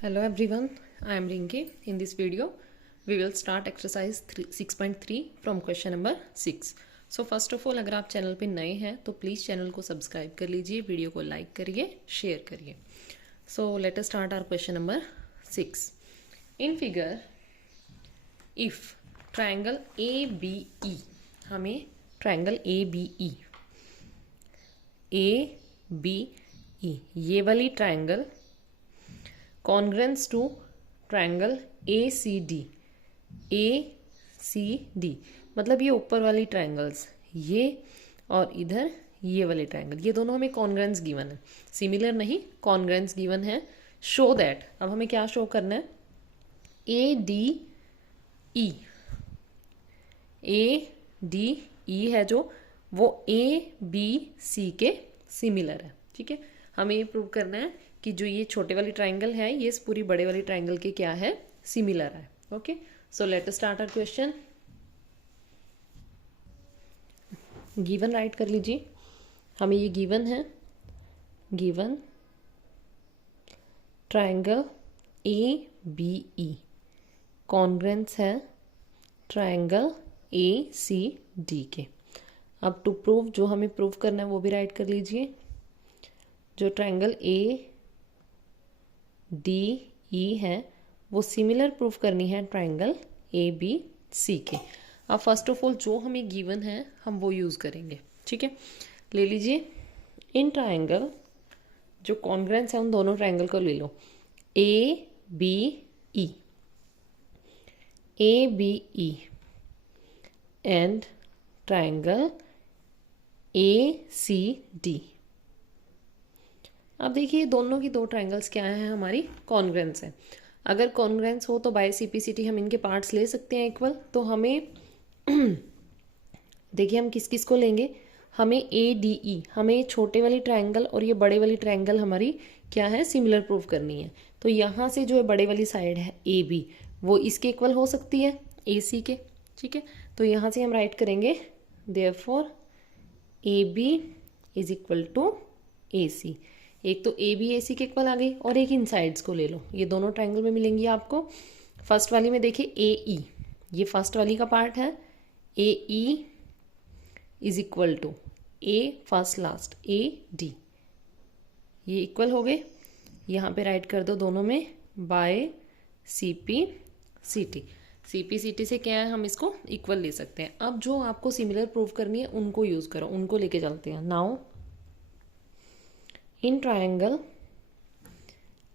Hello everyone, I am Rinki. In this video, we will start exercise 6.3 from question number 6. So first of all, अगर आप channel पे नए हैं तो please channel को subscribe कर लीजिए, वीडियो को लाइक करिए, शेयर करिए. So let us start our question number 6. In figure, if triangle ABE, हमें triangle ABE ये वाली triangle congruence to triangle ACD मतलब ये ऊपर वाली ट्रायंगल्स ये और इधर ये वाले ट्रायंगल ये दोनों हमें कॉन्ग्रेंस गिवन है, सिमिलर नहीं कॉन्ग्रेंस गिवन है. शो दैट, अब हमें क्या शो करना है, ADE है जो वो ABC के सिमिलर है. ठीक है, हमें ये प्रूव करना है कि जो ये छोटे वाली ट्रायंगल है ये इस पूरी बड़े वाली ट्रायंगल के क्या है, सिमिलर है. Okay, so let us start our question. Given right कर लीजिए, हमें ये गिवन है, गिवन ट्रायंगल ABE कॉन्ग्रेंस है ट्रायंगल ACD के. अब टू प्रूव, जो हमें प्रूव करना है वो भी राइट कर लीजिए. जो ट्रायंगल ADE है वो सिमिलर प्रूफ करनी है ट्रायंगल ABC के. अब फर्स्ट ऑफ ऑल जो हमें गिवन है हम वो यूज़ करेंगे. ठीक है, ले लीजिए. इन ट्रायंगल जो कॉन्ग्रेंस है उन दोनों ट्रायंगल को ले लो, ABE एंड ट्रायंगल ACD. अब देखिए दोनों की दो ट्रायंगल्स क्या है, हमारी कॉन्ग्रेंस है. अगर कॉन्ग्रेंस हो तो बाय CPCT हम इनके पार्ट्स ले सकते हैं इक्वल. तो हमें देखिए हम किस किस को लेंगे, हमें ADE, हमें छोटे वाली ट्रायंगल और ये बड़े वाली ट्रायंगल हमारी क्या है, सिमिलर प्रूफ करनी है. तो यहाँ से जो है बड़े वाली साइड है AB वो इसके इक्वल हो सकती है AC के. ठीक है, तो यहाँ से हम राइट करेंगे therefore AB is equal to AC. एक तो AB AC के इक्वल आ गई और एक इन साइड्स को ले लो, ये दोनों ट्रायंगल में मिलेंगी आपको. फर्स्ट वाली में देखिए AE, ये फर्स्ट वाली का पार्ट है, AE is equal to A first last AD, ये इक्वल हो गए. यहाँ पे राइट कर दो दोनों में बाय CPCT. CPCT से क्या है, हम इसको इक्वल ले सकते हैं. अब जो आपको सिमिलर प्रूव करनी है उनको यूज़ करो, उनको लेके चलते हैं. Now in triangle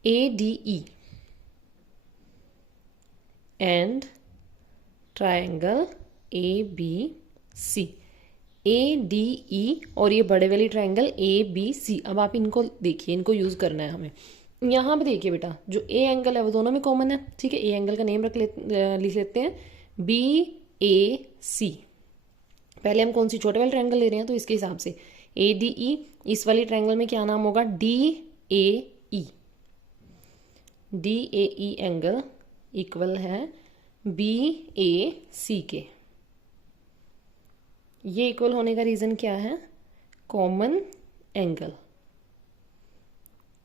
ADE and triangle ABC, ADE और ये बड़े वाली ट्रायंगल ABC. अब आप इनको देखिए, इनको यूज़ करना है हमें. यहाँ पे देखिए बेटा, जो A एंगल है वो दोनों में कॉमन है. ठीक है, A एंगल का नेम लिख लेते हैं BAC. पहले हम कौन सी छोटे वाले ट्रायंगल ले रहे हैं तो इसके हिसाब से ADE, इस वाली ट्रायंगल में क्या नाम होगा, DAE. DAE एंगल इक्वल है BAC के. ये इक्वल होने का रीज़न क्या है, कॉमन एंगल.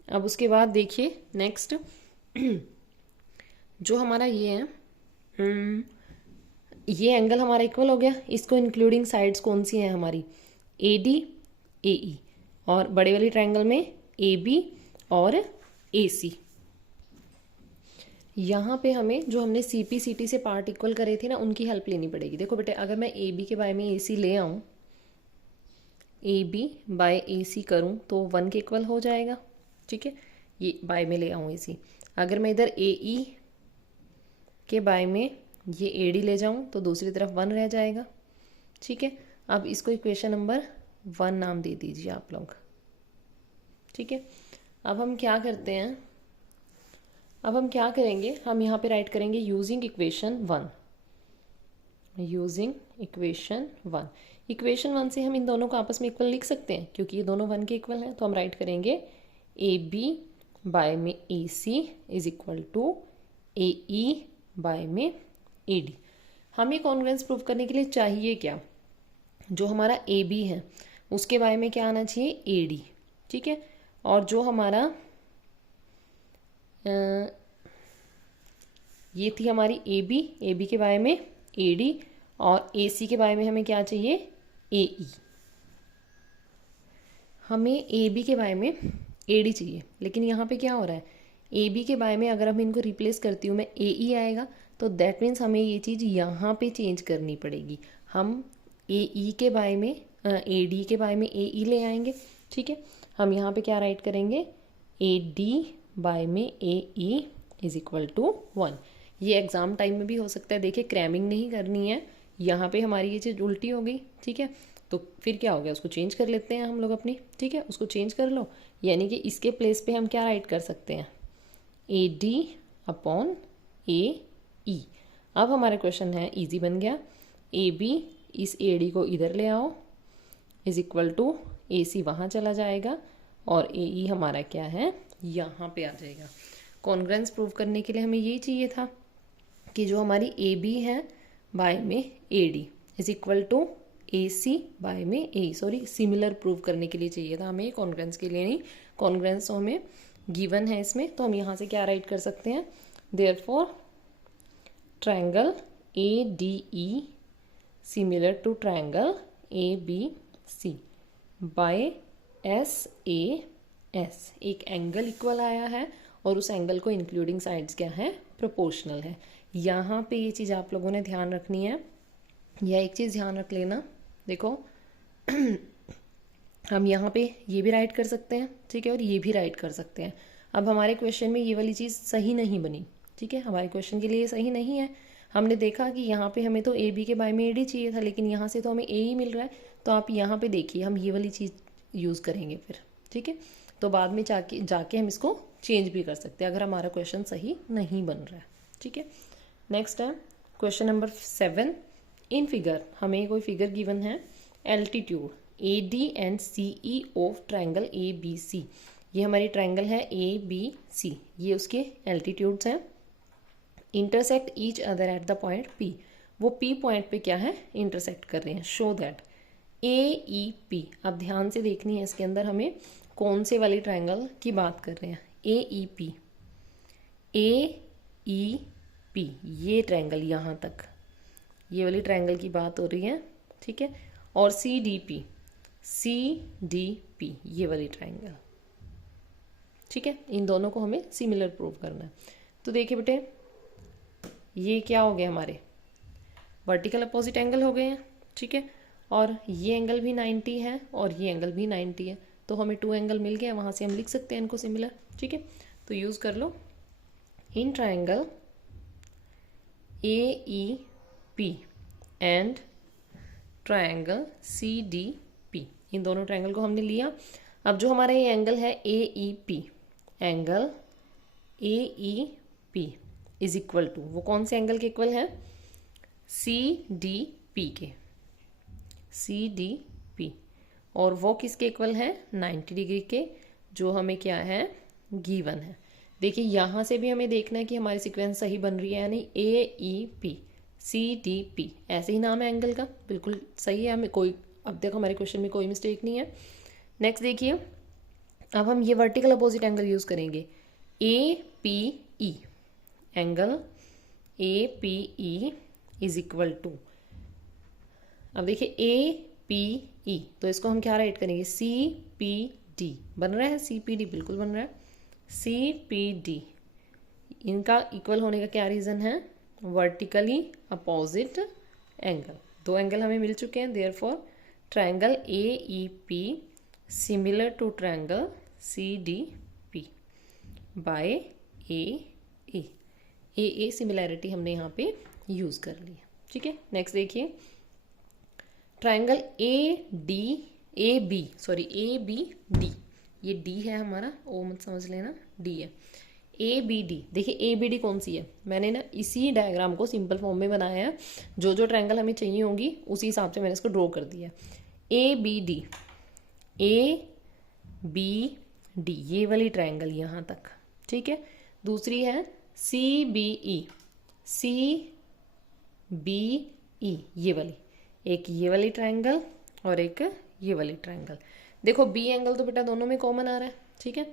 अब उसके बाद देखिए नेक्स्ट जो हमारा ये है, ये एंगल हमारा इक्वल हो गया. इसको इंक्लूडिंग साइड्स कौन सी हैं हमारी, AD AE, और बड़े वाली ट्रायंगल में AB और AC. यहाँ पे हमें जो हमने CPCT से पार्ट इक्वल करे थे ना उनकी हेल्प लेनी पड़ेगी. देखो बेटे, अगर मैं AB के बाय में AC ले आऊँ, AB बाय AC करूँ तो 1 के इक्वल हो जाएगा. ठीक है, ये बाय में ले आऊँ AC. अगर मैं इधर AE के बाय में ये AD ले जाऊँ तो दूसरी तरफ 1 रह जाएगा. ठीक है, अब इसको इक्वेशन नंबर 1 नाम दे दीजिए आप लोग. ठीक है, अब हम क्या करते हैं, अब हम क्या करेंगे, हम यहाँ पे राइट करेंगे using equation 1. Using equation 1, equation 1 से हम इन दोनों को आपस में इक्वल लिख सकते हैं क्योंकि ये दोनों 1 के इक्वल हैं. तो हम राइट करेंगे AB बाय में AC is equal to AE by में AD. हमें कॉन्ग्रेंस प्रूव करने के लिए चाहिए क्या, जो हमारा AB है उसके बारे में क्या आना चाहिए, AD. ठीक है, और जो हमारा ये थी हमारी ए बी के बारे में AD, और AC के बारे में हमें क्या चाहिए, AE। हमें AB के बारे में AD चाहिए, लेकिन यहाँ पे क्या हो रहा है, AB के बारे में अगर हम इनको रिप्लेस करती हूँ मैं AE आएगा, तो दैट मीन्स हमें ये चीज़ यहाँ पे चेंज करनी पड़ेगी। हम AE के बारे में AD के बारे में AE ले आएंगे, ठीक है। हम यहाँ पे क्या राइट करेंगे, AD बाय में AE इज इक्वल टू 1। ये एग्ज़ाम टाइम में भी हो सकता है, देखिए क्रैमिंग नहीं करनी है, यहाँ पे हमारी ये चीज़ उल्टी हो गई, ठीक है। तो फिर क्या हो गया, उसको चेंज कर लेते हैं हम लोग अपनी, ठीक है, उसको चेंज कर लो। यानी कि इसके प्लेस पे हम क्या राइट कर सकते हैं, AD अपॉन AE। अब हमारा क्वेश्चन है इजी बन गया, AB इस AD को इधर ले आओ इज इक्वल टू AC वहाँ चला जाएगा, और AE हमारा क्या है, यहाँ पे आ जाएगा। कॉन्ग्रेंस प्रूव करने के लिए हमें ये चाहिए था कि जो हमारी AB है बाय में AD is equal to AC by में AE, सॉरी सिमिलर प्रूव करने के लिए चाहिए था हमें, कॉन्ग्रेंस के लिए नहीं। कॉन्ग्रेंस तो हमें गिवन है इसमें, तो हम यहाँ से क्या राइट कर सकते हैं, therefore triangle ADE similar to triangle ABC by SAS। एक एंगल इक्वल आया है और उस एंगल को इंक्लूडिंग साइड्स क्या है, प्रोपोर्शनल है। यहाँ पे ये चीज़ आप लोगों ने ध्यान रखनी है, या एक चीज़ ध्यान रख लेना, देखो हम यहाँ पे ये भी राइट कर सकते हैं, ठीक है, और ये भी राइट कर सकते हैं। अब हमारे क्वेश्चन में ये वाली चीज़ सही नहीं बनी, ठीक है, हमारे क्वेश्चन के लिए ये सही नहीं है। हमने देखा कि यहाँ पे हमें तो AB के बारे में AD चाहिए था, लेकिन यहाँ से तो हमें AE मिल रहा है। तो आप यहाँ पे देखिए, हम ये वाली चीज़ यूज़ करेंगे फिर, ठीक है। तो बाद में जाके हम इसको चेंज भी कर सकते हैं अगर हमारा क्वेश्चन सही नहीं बन रहा है, ठीक है। नेक्स्ट है क्वेश्चन नंबर 7। इन फिगर हमें कोई फिगर गिवन है, altitude AD and CE of triangle ABC। ये हमारी ट्रायंगल है ABC, ये उसके एल्टीट्यूड्स हैं। Intersect each other at the point P, वो P पॉइंट पे क्या है, इंटरसेक्ट कर रहे हैं। शो दैट AEP, अब ध्यान से देखनी है इसके अंदर हमें कौन से वाली ट्रायंगल की बात कर रहे हैं, AEP ये ट्रायंगल यहाँ तक, ये वाली ट्रायंगल की बात हो रही है, ठीक है। और CDP ये वाली ट्रायंगल, ठीक है। इन दोनों को हमें सिमिलर प्रूव करना है। तो देखिए बेटे, ये क्या हो गया, हमारे वर्टिकल अपोजिट एंगल हो गए हैं, ठीक है। और ये एंगल भी 90 है और ये एंगल भी 90 है, तो हमें 2 एंगल मिल गया, वहाँ से हम लिख सकते हैं इनको सिमिलर, ठीक है। तो यूज़ कर लो, in triangle AEP and triangle CDP, इन दोनों ट्रायंगल को हमने लिया। अब जो हमारा ये एंगल है AEP, angle AEP is equal to, वो कौन से एंगल के इक्वल है, CDP के, CDP, और वो किसके इक्वल है, 90 डिग्री के, जो हमें क्या है, गिवन है। देखिए यहाँ से भी हमें देखना है कि हमारी सीक्वेंस सही बन रही है, यानी AEP CDP ऐसे ही नाम है एंगल का, बिल्कुल सही है, हमें कोई, अब देखो हमारे क्वेश्चन में कोई मिस्टेक नहीं है। नेक्स्ट देखिए, अब हम ये वर्टिकल अपोजिट एंगल यूज़ करेंगे, APE, angle APE is equal to, अब देखिए APE, तो इसको हम क्या राइट करेंगे, CPD, बन रहा है CPD, बिल्कुल बन रहा है CPD। इनका इक्वल होने का क्या रीज़न है, वर्टिकली अपोजिट एंगल, 2 एंगल हमें मिल चुके हैं। Therefore triangle AEP similar to triangle CDP by AA similarity हमने यहाँ पे यूज़ कर ली है, ठीक है। नेक्स्ट देखिए, ट्रायंगल ABD, ये D है हमारा, ओ मत समझ लेना, D है। ABD, देखिए ABD कौन सी है, मैंने ना इसी डायग्राम को सिंपल फॉर्म में बनाया है, जो ट्रायंगल हमें चाहिए होंगी उसी हिसाब से मैंने इसको ड्रॉ कर दिया है। ABD ये वाली ट्रायंगल यहाँ तक, ठीक है। दूसरी है CBE ये वाली, एक ये वाली ट्रायंगल और एक ये वाली ट्रायंगल। देखो B एंगल तो बेटा दोनों में कॉमन आ रहा है, ठीक है।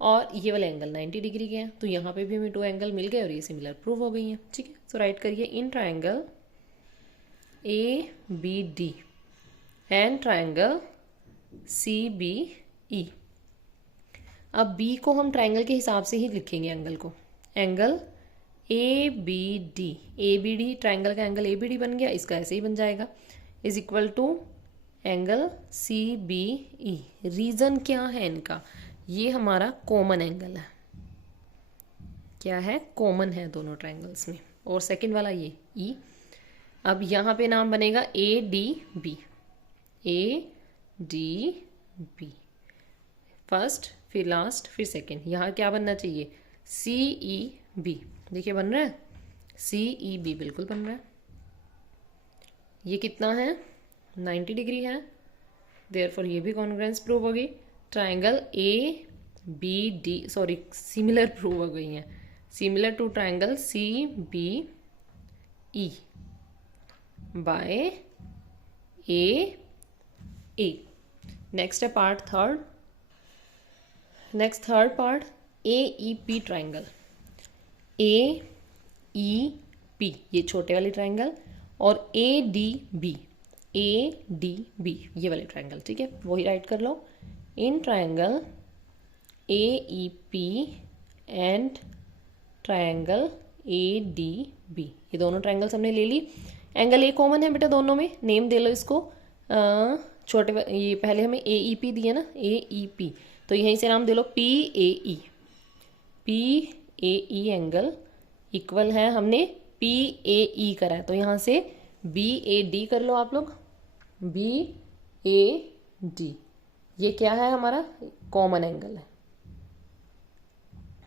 और ये वाले एंगल 90 डिग्री के हैं, तो यहाँ पे भी हमें 2 एंगल मिल गए और ये सिमिलर प्रूव हो गई हैं। ठीक है, सो राइट करिए in triangle A B D and triangle C B E. अब बी को हम ट्राइंगल के हिसाब से ही लिखेंगे एंगल को, angle A B D, A B D triangle का एंगल ए बी डी बन गया, इसका ऐसे ही बन जाएगा, is equal to angle C B E. Reason क्या है इनका, ये हमारा कॉमन एंगल है, क्या है, कॉमन है दोनों ट्राइंगल्स में, और सेकंड वाला ये ई। अब यहाँ पे नाम बनेगा A D B, A D B, first फिर लास्ट फिर सेकंड। यहाँ क्या बनना चाहिए, सी ई बी, देखिए बन रहा है, सी ई बी बिल्कुल बन रहा है। ये कितना है, 90 डिग्री है, देयरफॉर ये भी कॉन्ग्रुएंस प्रूव हो गई। Triangle A B D, sorry similar prove हो गई है, similar to triangle C B E by A A. Next है part third, next third part A E P triangle, A E P ये छोटे वाले triangle, और A D B, A D B ये वाले ट्राइंगल। ठीक है, वही राइट कर लो, in triangle A E P and triangle A D B, ये दोनों ट्राइंगल्स हमने ले ली। एंगल ए कॉमन है बेटा दोनों में, नेम दे लो इसको, छोटे ये पहले हमें ए ई पी दिया ना, ए ई पी, तो यहीं से नाम दे लो P A E, P A E angle equal है, हमने पी ए ई करा है, तो यहाँ से बी ए डी कर लो आप लोग, बी ए डी, ये क्या है हमारा कॉमन एंगल है।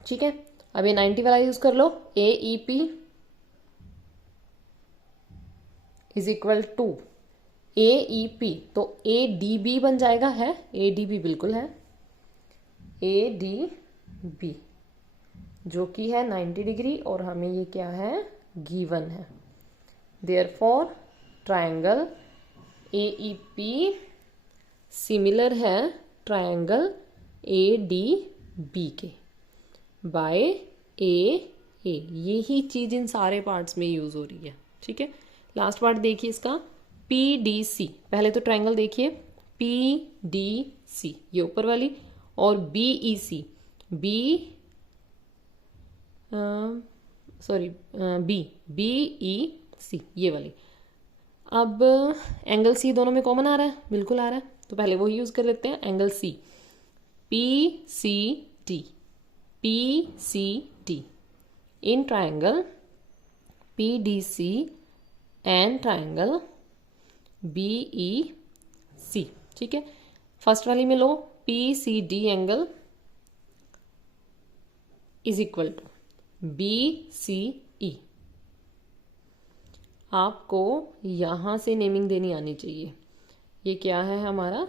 ठीक है, अब ये 90 वाला यूज कर लो, A E P is equal to A E P, तो ए डी बी बन जाएगा, है ए डी बी बिल्कुल है, ए डी बी जो कि है 90 डिग्री, और हमें ये क्या है गिवन है। Therefore triangle A E P similar है ट्राइंगल ए डी बी के बाय ए ए। यही चीज इन सारे पार्ट्स में यूज हो रही है। ठीक है, लास्ट पार्ट देखिए इसका, पी डी सी, पहले तो ट्राइंगल देखिए पी डी सी ये ऊपर वाली, और B E C, B sorry B B E C ये वाली। अब एंगल सी दोनों में कॉमन आ रहा है, बिल्कुल आ रहा है, तो पहले वो यूज कर लेते हैं, angle C, P C D, P C D in triangle P D C and triangle B E C. ठीक है, फर्स्ट वाली में लो P C D angle is equal to B C E. आपको यहां से नेमिंग देनी आनी चाहिए, ये क्या है हमारा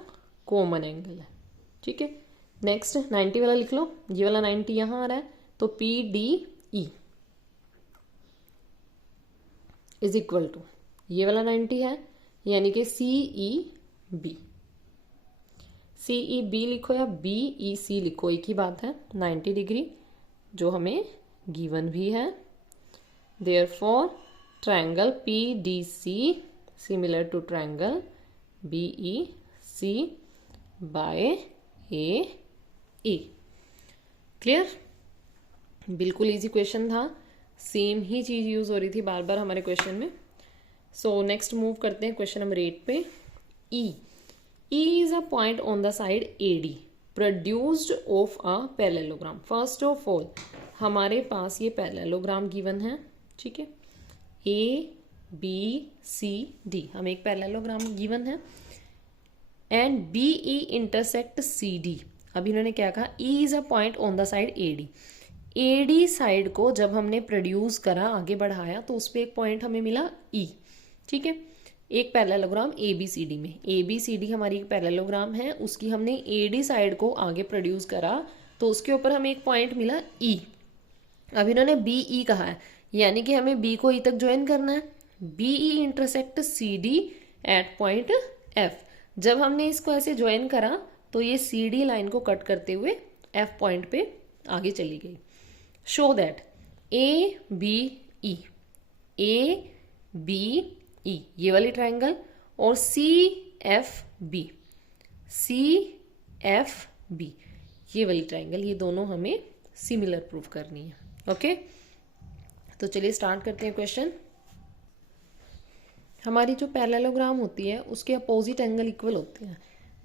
कॉमन एंगल है। ठीक है, नेक्स्ट 90 वाला लिख लो, ये वाला 90 यहां आ रहा है, तो P D E is equal to ये वाला 90 है, यानी कि सी E B, C E B लिखो या बी ई सी लिखो, एक ही बात है, 90 डिग्री जो हमें गिवन भी है। Therefore triangle P D C similar to triangle B E C by A A. Clear, बिल्कुल इजी क्वेश्चन था, सेम ही चीज यूज हो रही थी बार बार हमारे क्वेश्चन में। सो नेक्स्ट मूव करते हैं क्वेश्चन नंबर 8 पे। ई is a point on the side A D produced of a parallelogram. First of all हमारे पास ये पैरेललोग्राम गिवन है, ठीक है, ए बी सी डी हमें एक पैरेललोग्राम गिवन है, and B E intersect C D. अब इन्होंने क्या कहा, E is a point on the side A D. A D side को जब हमने प्रोड्यूस करा, आगे बढ़ाया, तो उस पर एक पॉइंट हमें मिला ई, ठीक है, एक parallelogram A B C D में। ए बी सी डी हमारी एक पैरेललोग्राम है, उसकी हमने ए डी साइड को आगे प्रोड्यूस करा, तो उसके ऊपर हमें एक पॉइंट मिला ई। अब इन्होंने बी ई कहा है, यानी कि हमें बी को ई तक ज्वाइन करना है। B E intersect C D at point F. जब हमने इसको ऐसे ज्वाइन करा तो ये सी डी लाइन को कट करते हुए एफ पॉइंट पे आगे चली गई। Show that A B E, A B E ये वाली ट्राइंगल और C F B, C F B ये वाली ट्राइंगल, ये दोनों हमें सिमिलर प्रूव करनी है। ओके, तो चलिए स्टार्ट करते हैं क्वेश्चन। हमारी जो पैरेललोग्राम होती है उसके अपोजिट एंगल इक्वल होते हैं,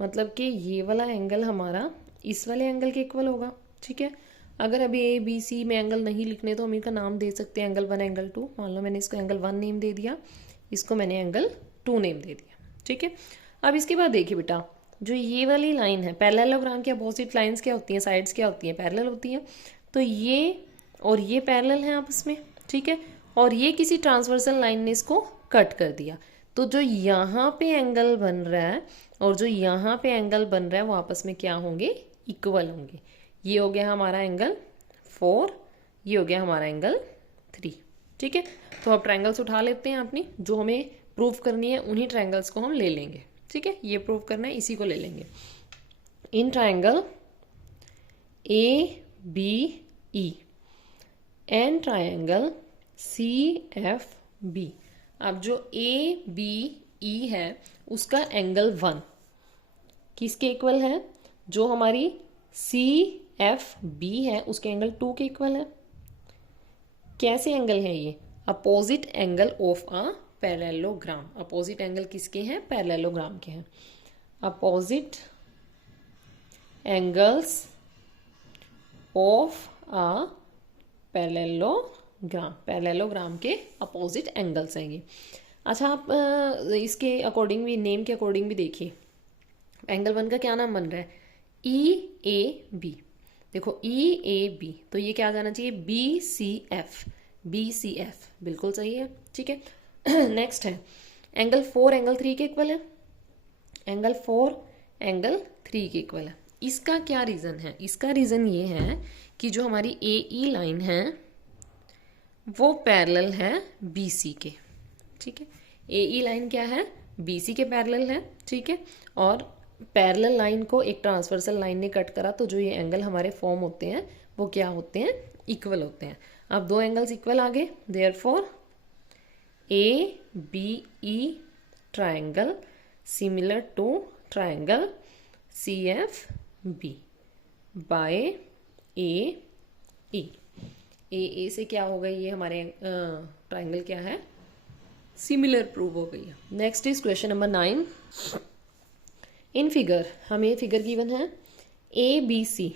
मतलब कि ये वाला एंगल हमारा इस वाले एंगल के इक्वल होगा। ठीक है, अगर अभी ए बी सी में एंगल नहीं लिखने तो हम इनका नाम दे सकते हैं एंगल 1 एंगल 2। मान लो मैंने इसको एंगल 1 नेम दे दिया, इसको मैंने एंगल 2 नेम दे दिया। ठीक है, अब इसके बाद देखिए बेटा, जो ये वाली लाइन है, पैरेललोग्राम के अपोजिट लाइंस क्या होती हैं, साइड्स क्या होती हैं, पैरेलल होती हैं। तो ये और ये पैरेलल हैं आपस में। ठीक है, और ये किसी ट्रांसवर्सल लाइन ने इसको कट कर दिया, तो जो यहाँ पे एंगल बन रहा है और जो यहाँ पे एंगल बन रहा है वो आपस में क्या होंगे, इक्वल होंगे। ये हो गया हमारा एंगल 4, ये हो गया हमारा एंगल 3। ठीक है, तो अब ट्रायंगल्स उठा लेते हैं अपनी, जो हमें प्रूव करनी है उन्हीं ट्रायंगल्स को हम ले लेंगे। ठीक है, ये प्रूव करना है, इसी को ले लेंगे। In triangle A B E and triangle C F B, अब जो ए बी ई है उसका एंगल 1 किसके इक्वल है, जो हमारी सी एफ बी है उसके एंगल 2 के इक्वल है। कैसे एंगल है ये, opposite angle of a parallelogram. Opposite angle किसके हैं, पैरेललोग्राम के हैं। Opposite angles of a parallelogram, parallelogram के अपोजिट एंगल्स हैं ये। अच्छा, आप इसके अकॉर्डिंग भी, नेम के अकॉर्डिंग भी देखिए, एंगल 1 का क्या नाम बन रहा है, ई ए बी। देखो ई ए बी, तो ये क्या आ जाना चाहिए, B C F, B C F, बिल्कुल सही है। ठीक है, नेक्स्ट है एंगल 4 एंगल 3 के इक्वल है, एंगल 4 एंगल 3 के इक्वल है। इसका क्या रीज़न है, इसका रीज़न ये है कि जो हमारी ए ई लाइन है वो पैरेलल है बी सी के। ठीक है, ए ई लाइन क्या है, बी सी के पैरेलल है। ठीक है, और पैरेलल लाइन को एक ट्रांसवर्सल लाइन ने कट करा, तो जो ये एंगल हमारे फॉर्म होते हैं वो क्या होते हैं, इक्वल होते हैं। अब दो एंगल्स इक्वल आ गए, therefore A B E triangle similar to triangle C F B by A A. A से क्या हो गई, ये हमारे ट्रायंगल क्या है, सिमिलर प्रूव हो गई है। Next is question number 9। In figure हमें फिगर गिवन है ए बी सी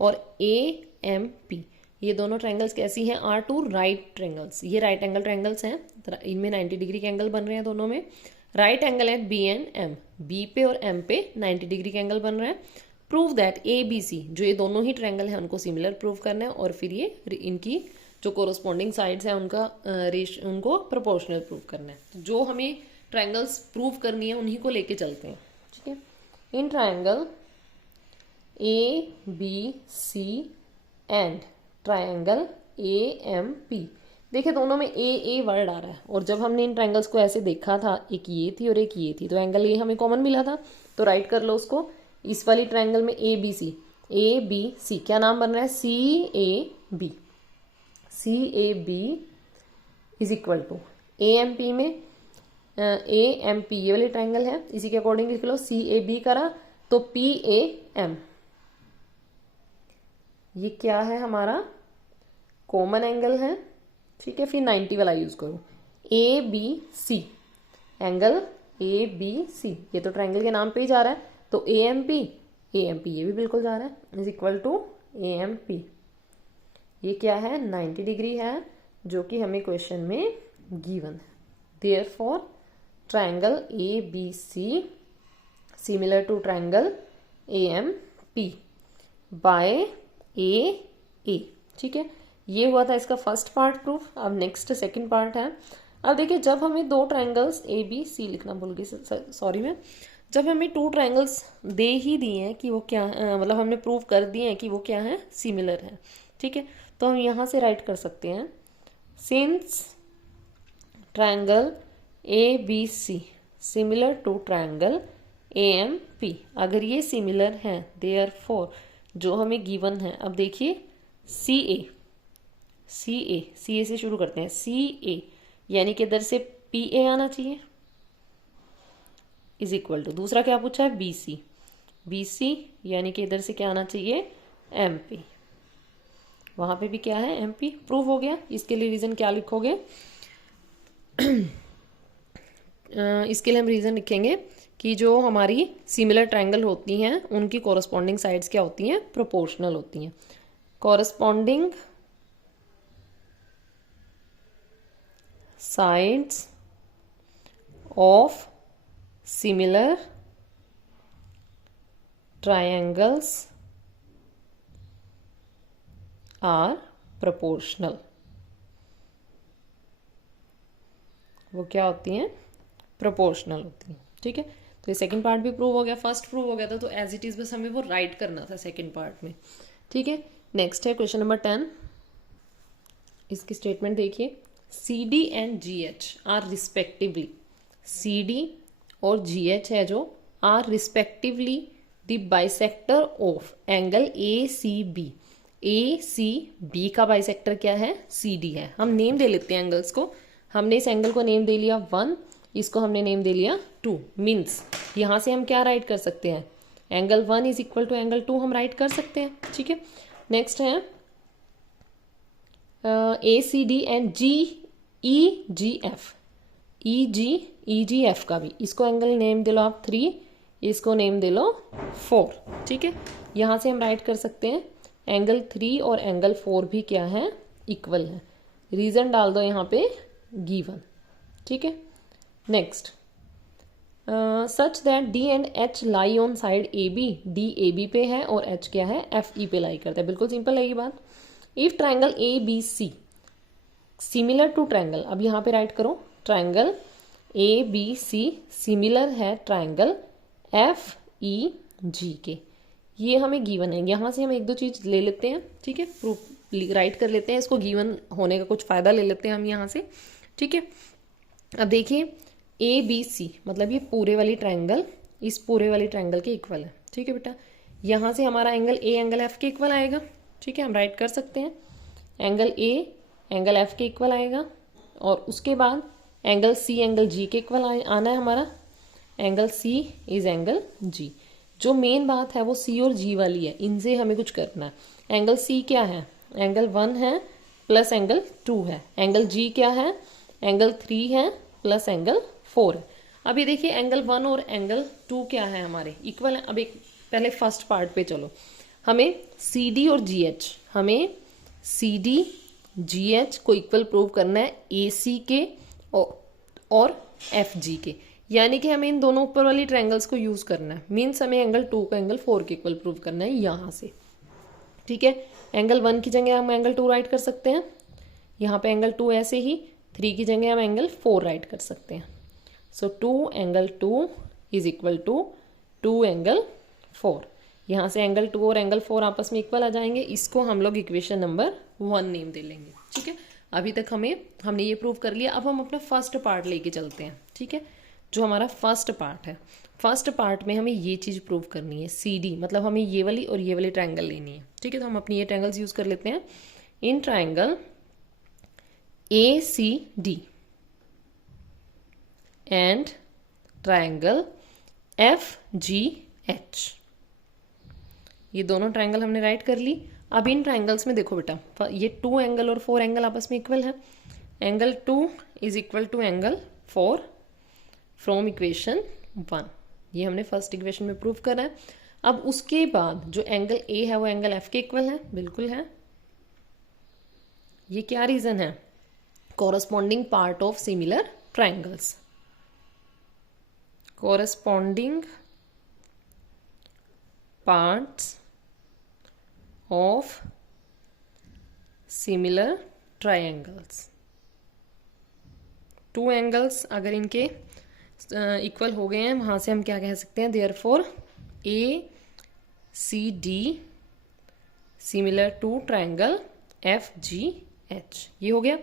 और ए एम पी, ये दोनों ट्रायंगल्स कैसी हैं, आर टू राइट ट्रायंगल्स। ये राइट एंगल ट्रायंगल्स हैं, इनमें 90 डिग्री के एंगल बन रहे हैं दोनों में। Right angle at B and M, B पे और एम पे 90 डिग्री के एंगल बन रहे हैं। Prove that A B C, जो ये दोनों ही ट्रायंगल हैं उनको सिमिलर प्रूव करना है, और फिर ये इनकी जो कोरोस्पॉन्डिंग साइड्स हैं उनका उनको प्रोपोर्शनल प्रूव करना है। तो जो हमें ट्रायंगल्स प्रूव करनी है उन्हीं को लेके चलते हैं। ठीक है, in triangle A B C and triangle A M P, देखिए दोनों में ए वर्ड आ रहा है, और जब हमने इन ट्रायंगल्स को ऐसे देखा था, एक ये थी और एक ये थी, तो एंगल ए हमें कॉमन मिला था, तो राइट कर लो उसको। इस वाली ट्रायंगल में ए बी सी क्या नाम बन रहा है, C A B is equal to A M P में ए एम पी, ये वाली ट्रायंगल है, इसी के अकॉर्डिंग लिख लो। सी ए बी करा तो पी ए एम, ये क्या है हमारा कॉमन एंगल है। ठीक है, फिर 90 वाला यूज करो, A B C, angle A B C, ये तो ट्रायंगल के नाम पे ही जा रहा है, तो ए एम पी ये भी बिल्कुल जा रहा है, is equal to A M P. ये क्या है, 90 डिग्री है, जो कि हमें क्वेश्चन में गिवन है। Therefore triangle A B C similar to triangle A M P by A. ठीक है, ये हुआ था इसका फर्स्ट पार्ट प्रूफ। अब नेक्स्ट सेकंड पार्ट है। अब देखिए, जब हमें दो ट्रायंगल्स ए बी सी लिखना भूल गई, सॉरी मैं, जब हमें 2 ट्रायंगल्स दे ही दिए हैं कि वो क्या मतलब हमने प्रूव कर दिए हैं कि वो क्या है, सिमिलर है। ठीक है, तो हम यहाँ से राइट कर सकते हैं, since triangle A B C similar to triangle AMP। अगर ये सिमिलर हैं देयरफॉर जो हमें गिवन है, अब देखिए CA से शुरू करते हैं। CA यानी कि इधर से PA आना चाहिए इज इक्वल टू, दूसरा क्या पूछा है BC यानी कि इधर से क्या आना चाहिए MP। वहां पे भी क्या है MP, प्रूव हो गया। इसके लिए रीजन क्या लिखोगे इसके लिए हम रीजन लिखेंगे कि जो हमारी सिमिलर ट्रायंगल होती हैं उनकी कॉरस्पॉन्डिंग साइड्स क्या होती हैं, प्रोपोर्शनल होती हैं। Corresponding sides of similar triangles are proportional. वो क्या होती हैं, प्रोपोर्शनल होती हैं। ठीक है, तो ये सेकंड पार्ट भी प्रूव हो गया। फर्स्ट प्रूव हो गया था तो एज इट इज बस हमें वो राइट करना था सेकंड पार्ट में। ठीक है, नेक्स्ट है क्वेश्चन नंबर 10। इसकी स्टेटमेंट देखिए, CD and GH are respectively, CD और GH है जो are respectively the bisector of angle ACB। ACB का बाइसेक्टर क्या है, CD है। हम नेम दे लेते हैं एंगल्स को। हमने इस एंगल को नेम दे लिया 1, इसको हमने नेम दे लिया 2। मीन्स यहां से हम क्या राइट कर सकते हैं, angle 1 is equal to angle 2 हम राइट कर सकते हैं। ठीक है, नेक्स्ट है ACD एंड GEGF। EGF का भी, इसको एंगल नेम दे लो आप 3, इसको नेम दे लो 4। ठीक है, यहां से हम राइट कर सकते हैं एंगल 3 और एंगल 4 भी क्या है, इक्वल है। रीजन डाल दो यहाँ पे गिवन। ठीक है, next such that D and H lie on side AB। D AB पे है और H क्या है, FE पे लाई करता है। बिल्कुल सिंपल है ये बात। If triangle ABC similar to triangle, अब यहाँ पे राइट करो, ट्राइंगल ABC सिमिलर है ट्राइंगल FEG के। ये हमें गिवन है। यहाँ से हम एक दो चीज ले लेते हैं। ठीक है, प्रूफ राइट कर लेते हैं, इसको गिवन होने का कुछ फायदा ले लेते हैं हम यहाँ से। ठीक है, अब देखिए ABC मतलब ये पूरे वाली ट्राइंगल इस पूरे वाली ट्राइंगल के इक्वल है। ठीक है बेटा, यहाँ से हमारा एंगल A एंगल F के इक्वल आएगा। ठीक है, हम राइट कर सकते हैं एंगल A एंगल F के इक्वल आएगा, और उसके बाद एंगल C एंगल G के इक्वल आना है हमारा। Angle C is angle G। जो मेन बात है वो C और G वाली है, इनसे हमें कुछ करना है। एंगल C क्या है, एंगल 1 है प्लस एंगल 2 है। एंगल G क्या है, एंगल 3 है प्लस एंगल 4 है। अब ये देखिए एंगल 1 और एंगल 2 क्या है, हमारे इक्वल है। अब एक पहले फर्स्ट पार्ट पे चलो, हमें CD और GH, हमें CD GH को इक्वल प्रूव करना है AC के और FG के। यानी कि हमें इन दोनों ऊपर वाली ट्रायंगल्स को यूज करना है। मीन्स हमें एंगल 2 को एंगल 4 के इक्वल प्रूव करना है यहाँ से। ठीक है, एंगल 1 की जगह हम एंगल 2 राइट कर सकते हैं, यहाँ पे एंगल 2 ऐसे ही, 3 की जगह हम एंगल 4 राइट कर सकते हैं। So 2 angle 2 is equal to 2 angle 4। यहाँ से एंगल 2 और एंगल 4 आपस में इक्वल आ जाएंगे। इसको हम लोग इक्वेशन नंबर 1 नेम दे लेंगे। ठीक है, अभी तक हमने ये प्रूव कर लिया। अब हम अपना फर्स्ट पार्ट लेके चलते हैं। ठीक है, जो हमारा फर्स्ट पार्ट है, फर्स्ट पार्ट में हमें ये चीज प्रूव करनी है CD, मतलब हमें ये वाली और ये वाली ट्रायंगल लेनी है। ठीक है, तो हम अपनी ये ट्रायंगल्स यूज कर लेते हैं। In triangle ACD and triangle FGH, ये दोनों ट्रायंगल हमने राइट कर ली। अब इन ट्रायंगल्स में देखो बेटा, ये 2 एंगल और 4 एंगल आपस में इक्वल है। Angle 2 is equal to angle 4 from equation 1। ये हमने फर्स्ट इक्वेशन में प्रूव करा है। अब उसके बाद जो एंगल A है वो एंगल F के इक्वल है, बिल्कुल है। ये क्या रीजन है, corresponding part of similar triangles. Corresponding parts of similar triangles. 2 angles अगर इनके इक्वल हो गए हैं, वहां से हम क्या कह सकते हैं, therefore ACD similar to triangle FGH। ये हो गया।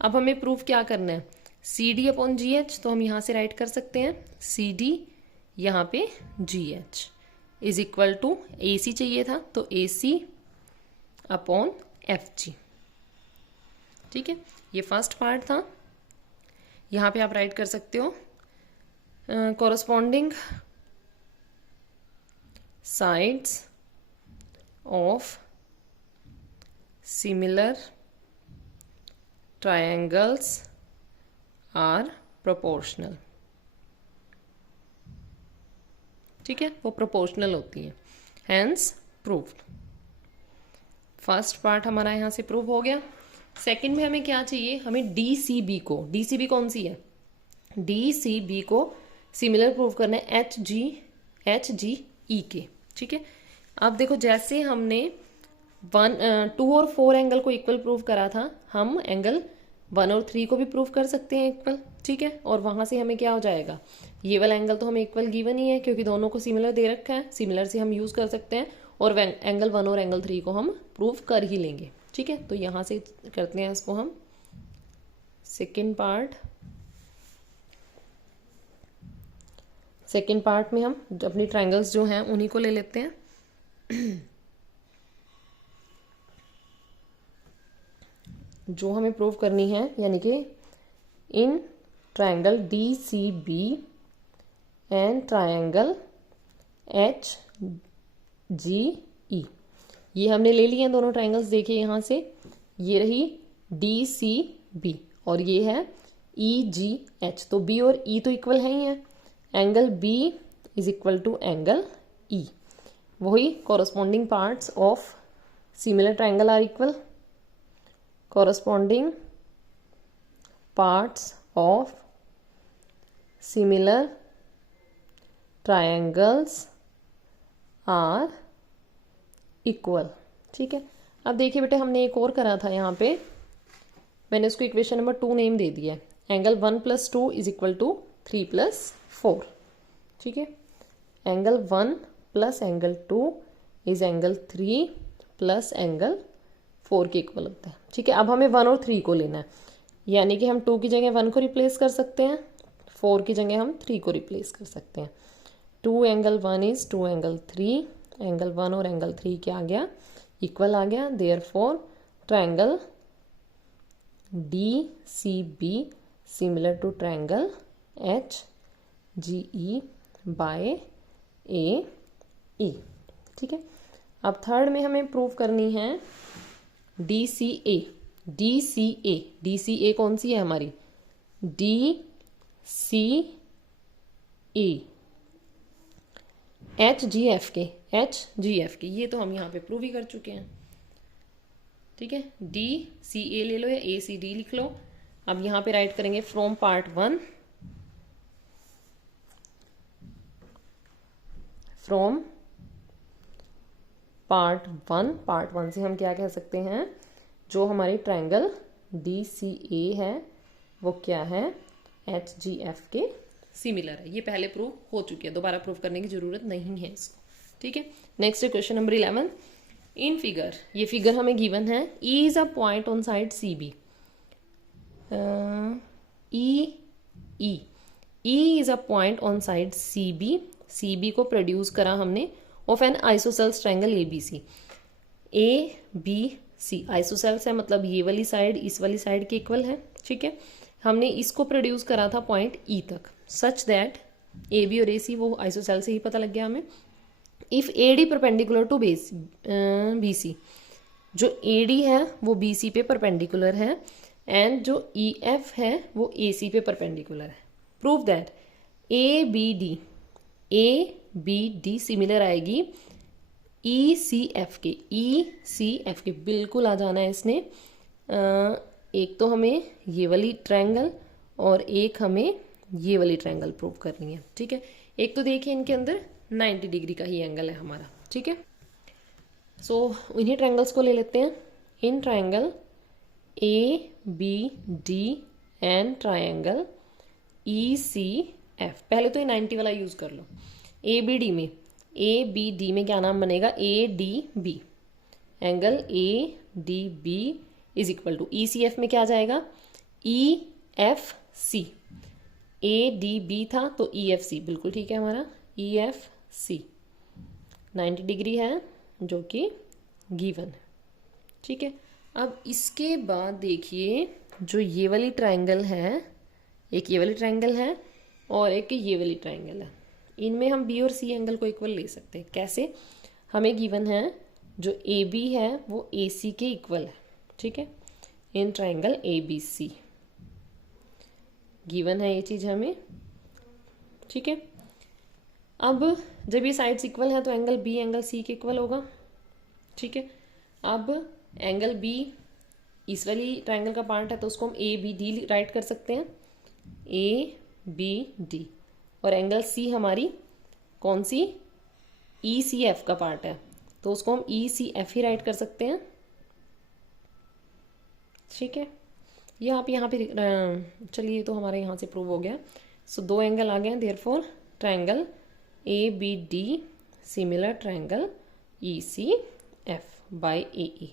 अब हमें प्रूफ क्या करना है, CD अपॉन GH, तो हम यहां से राइट कर सकते हैं CD यहाँ पे G H is equal to A C चाहिए था तो ए सी अपॉन एफ जी। ठीक है, ये फर्स्ट पार्ट था। यहाँ पे आप राइट कर सकते हो corresponding sides of similar triangles are proportional. ठीक है, वो प्रोपोर्शनल होती हैं, हैंस प्रूव्ड। फर्स्ट पार्ट हमारा यहाँ से प्रूव हो गया। सेकंड में हमें क्या चाहिए, हमें डी सी बी को, डी सी बी कौन सी है, डी सी बी को सिमिलर प्रूव करना है एच जी ई के। ठीक है, अब देखो जैसे हमने 2 और 4 एंगल को इक्वल प्रूव करा था, हम एंगल 1 और 3 को भी प्रूव कर सकते हैं इक्वल। ठीक है, और वहां से हमें क्या हो जाएगा, ये वाला एंगल तो हमें इक्वल गिवन ही है क्योंकि दोनों को सिमिलर दे रखा है, सिमिलर से हम यूज कर सकते हैं और एंगल 1 और एंगल 3 को हम प्रूव कर ही लेंगे। ठीक है, तो यहां से करते हैं इसको हम सेकेंड पार्ट में हम अपनी ट्रायंगल्स जो हैं उन्हीं को ले लेते हैं। जो हमें प्रूव करनी है, यानी कि in triangle D C B and triangle H G E, ये हमने ले लिए हैं दोनों ट्रायंगल्स। देखिए यहाँ से ये रही डी सी बी और ये है ई जी एच, तो बी और ई तो इक्वल है ही है। Angle B is equal to angle E, वही corresponding parts of similar triangle are equal, corresponding parts of similar triangles are equal। ठीक है, अब देखिए बेटे हमने एक और करा था, यहाँ पे मैंने उसको इक्वेशन नंबर 2 नेम दे दिया है। Angle 1 + 2 is equal to 3 + 4। ठीक है, angle 1 + angle 2 is angle 3 + angle 4 के इक्वल होता है। ठीक है, अब हमें 1 और 3 को लेना है, यानी कि हम 2 की जगह 1 को रिप्लेस कर सकते हैं, 4 की जगह हम 3 को रिप्लेस कर सकते हैं। 2 एंगल 1 इज 2 एंगल 3, एंगल 1 और एंगल 3 क्या आ गया, इक्वल आ गया। Therefore triangle D C B similar to triangle H G E by A E. ठीक है, अब थर्ड में हमें प्रूव करनी है D C A. D C A, D C A कौन सी है हमारी, D C A H G F के, एच जी एफ के, ये तो हम यहाँ पे प्रूव ही कर चुके हैं। ठीक है, डी सी ए ले लो या ए सी डी लिख लो। अब यहाँ पे राइट करेंगे फ्रॉम पार्ट 1, फ्रॉम पार्ट 1 से हम क्या कह सकते हैं, जो हमारी ट्रायंगल डी सी ए है वो क्या है, एच जी एफ के सिमिलर है। ये पहले प्रूव हो चुकी है, दोबारा प्रूव करने की जरूरत नहीं है इसको। ठीक है, next question number 11। In figure, ये फिगर हमें गिवन है, E is a point on side C B. E is a point on side C B को प्रोड्यूस करा हमने of an isosceles triangle A B C. A B C isosceles है, मतलब ये वाली साइड इस वाली साइड के इक्वल है। ठीक है, हमने इसको प्रोड्यूस करा था पॉइंट ई तक, सच दैट ए बी और ए सी वो आइसोसेल से ही पता लग गया हमें। If A D perpendicular to B C, जो ए डी है वो बी सी पे परपेंडिकुलर है एंड जो ई एफ है वो ए सी पे परपेंडिकुलर है। Prove that A B D similar आएगी ई सी एफ के, बिल्कुल आ जाना है इसने। एक तो हमें ये वाली ट्रायंगल और एक हमें ये वाली ट्रायंगल प्रूव करनी है। ठीक है, एक तो देखिए इनके अंदर 90 डिग्री का ही एंगल है हमारा। ठीक है, सो इन्हीं ट्रायंगल्स को ले लेते हैं। In triangle A B D and triangle E C F, पहले तो ये 90 वाला यूज कर लो। ए बी डी में क्या नाम बनेगा, A D B, angle A D B is equal to E C F में क्या आ जाएगा, E F C. A D B था तो ई एफ सी, बिल्कुल ठीक है हमारा EFC 90 डिग्री है जो कि गिवन है। ठीक है, अब इसके बाद देखिए जो ये वाली ट्रायंगल है, एक ये वाली ट्रायंगल है और एक ये वाली ट्रायंगल है, इनमें हम बी और सी एंगल को इक्वल ले सकते हैं। कैसे? हमें गिवन है जो ए बी है वो ए सी के इक्वल है। ठीक है, इन ट्रायंगल ABC गिवन है ये चीज़ हमें। ठीक है, अब जब ये साइड्स इक्वल है तो एंगल बी एंगल सी के इक्वल होगा। ठीक है, अब एंगल बी इस वाली ट्रायंगल का पार्ट है तो उसको हम ABD राइट कर सकते हैं, ABD। और एंगल सी हमारी कौन सी, ECF का पार्ट है तो उसको हम ECF ही राइट कर सकते हैं। ठीक है, ये आप यहाँ पे चलिए तो हमारे यहाँ से प्रूव हो गया। सो दो एंगल आ गए, therefore triangle ABD similar triangle ECF by AE।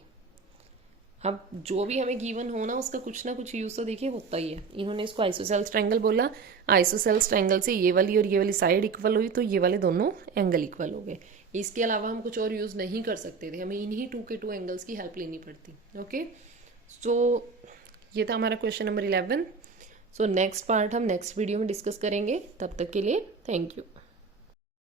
अब जो भी हमें गिवन हो ना उसका कुछ ना कुछ यूज तो देखिए होता ही है। इन्होंने इसको आइसोसेल्स ट्रायंगल बोला, आइसोसेल्स ट्रायंगल से ये वाली और ये वाली साइड इक्वल हुई तो ये वाले दोनों एंगल इक्वल हो गए। इसके अलावा हम कुछ और यूज नहीं कर सकते थे, हमें इन्हीं 2 के 2 एंगल्स की हेल्प लेनी पड़ती। ओके, सो ये था हमारा question number 11। So next part हम नेक्स्ट वीडियो में डिस्कस करेंगे। तब तक के लिए थैंक यू।